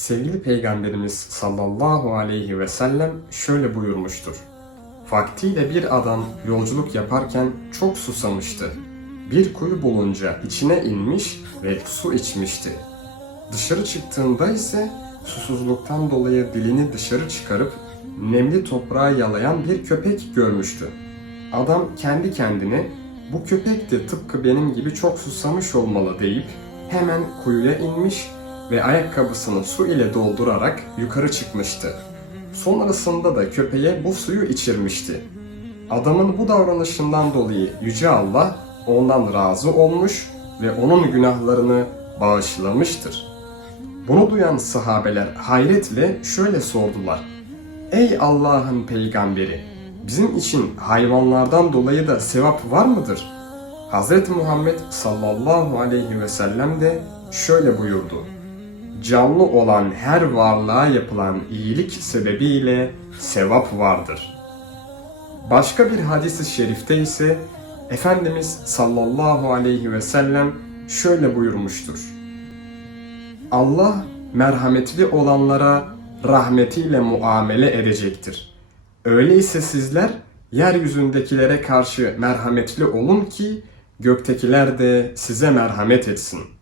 Sevgili Peygamberimiz sallallahu aleyhi ve sellem şöyle buyurmuştur. Vaktiyle bir adam yolculuk yaparken çok susamıştı. Bir kuyu bulunca içine inmiş ve su içmişti. Dışarı çıktığında ise susuzluktan dolayı dilini dışarı çıkarıp nemli toprağa yalayan bir köpek görmüştü. Adam kendi kendine bu köpek de tıpkı benim gibi çok susamış olmalı deyip hemen kuyuya inmiş ve ayakkabısını su ile doldurarak yukarı çıkmıştı. Sonrasında da köpeğe bu suyu içirmişti. Adamın bu davranışından dolayı Yüce Allah ondan razı olmuş ve onun günahlarını bağışlamıştır. Bunu duyan sahabeler hayretle şöyle sordular. Ey Allah'ın peygamberi! Bizim için hayvanlardan dolayı da sevap var mıdır? Hz. Muhammed sallallahu aleyhi ve sellem de şöyle buyurdu. Canlı olan her varlığa yapılan iyilik sebebiyle sevap vardır. Başka bir hadis-i şerifte ise Efendimiz sallallahu aleyhi ve sellem şöyle buyurmuştur. Allah merhametli olanlara rahmetiyle muamele edecektir. Öyleyse sizler yeryüzündekilere karşı merhametli olun ki göktekiler de size merhamet etsin.''